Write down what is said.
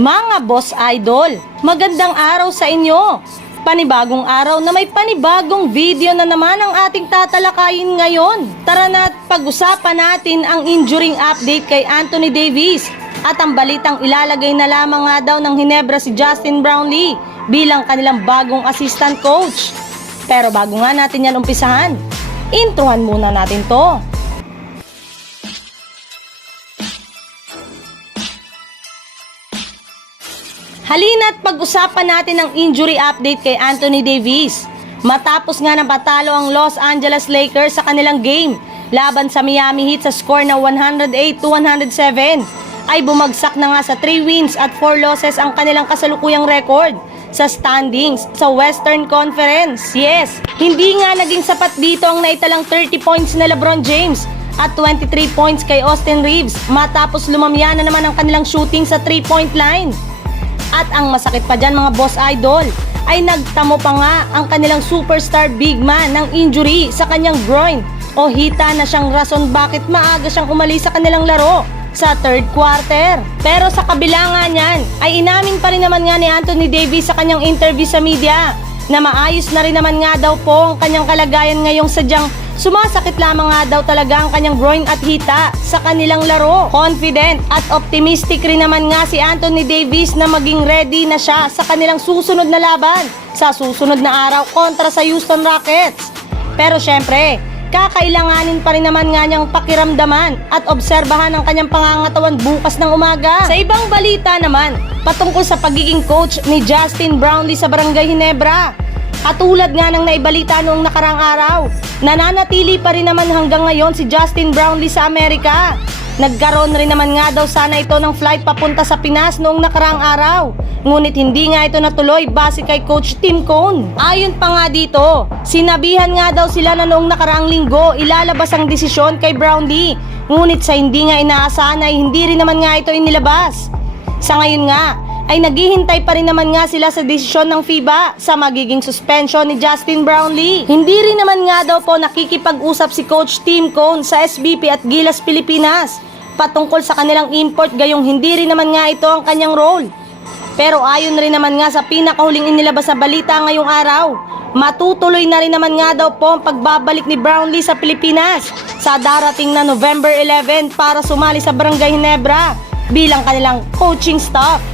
Mga boss idol, magandang araw sa inyo. Panibagong araw na may panibagong video na naman ang ating tatalakayin ngayon. Tara na at pag-usapan natin ang injuring update kay Anthony Davis at ang balitang ilalagay na lamang nga daw ng Hinebra si Justin Brownlee bilang kanilang bagong assistant coach. Pero bago nga natin yan umpisahan, introhan muna natin to. Halina't pag-usapan natin ang injury update kay Anthony Davis. Matapos nga ng patalo ang Los Angeles Lakers sa kanilang game laban sa Miami Heat sa score na 108 to 107 ay bumagsak na nga sa 3 wins at 4 losses ang kanilang kasalukuyang record sa standings sa Western Conference. Yes, hindi nga naging sapat dito ang naitalang 30 points na LeBron James at 23 points kay Austin Reeves matapos lumamya na naman ang kanilang shooting sa 3-point line. At ang masakit pa dyan mga boss idol, ay nagtamo pa nga ang kanilang superstar big man ng injury sa kanyang groin o hita na siyang rason bakit maaga siyang umalis sa kanilang laro sa third quarter. Pero sa kabila nga niyan, ay inamin pa rin naman nga ni Anthony Davis sa kanyang interview sa media na maayos na rin naman nga daw po ang kanyang kalagayan ngayong sadyang sumasakit lamang nga daw talaga ang kanyang groin at hita sa kanilang laro. Confident at optimistic rin naman nga si Anthony Davis na maging ready na siya sa kanilang susunod na laban sa susunod na araw kontra sa Houston Rockets. Pero syempre, kakailanganin pa rin naman nga niyang pakiramdaman at obserbahan ang kanyang pangangatawan bukas ng umaga. Sa ibang balita naman, patungkol sa pagiging coach ni Justin Brownlee sa Barangay Hinebra. At tulad nga ng naibalita noong nakarang araw, nananatili pa rin naman hanggang ngayon si Justin Brownlee sa Amerika. Nagkaroon rin naman nga daw sana ito ng flight papunta sa Pinas noong nakarang araw. Ngunit hindi nga ito natuloy base kay Coach Tim Cone. Ayon pa nga dito, sinabihan nga daw sila na noong nakaraang linggo ilalabas ang desisyon kay Brownlee. Ngunit sa hindi nga inaasahan ay hindi rin naman nga ito inilabas. Sa ngayon nga, ay naghihintay pa rin naman nga sila sa desisyon ng FIBA sa magiging suspension ni Justin Brownlee. Hindi rin naman nga daw po nakikipag-usap si Coach Tim Cone sa SBP at Gilas Pilipinas patungkol sa kanilang import gayong hindi rin naman nga ito ang kanyang role. Pero ayon rin naman nga sa pinakahuling inilabas na balita ngayong araw, matutuloy na rin naman nga daw po ang pagbabalik ni Brownlee sa Pilipinas sa darating na November 11 para sumali sa Barangay Hinebra bilang kanilang coaching staff.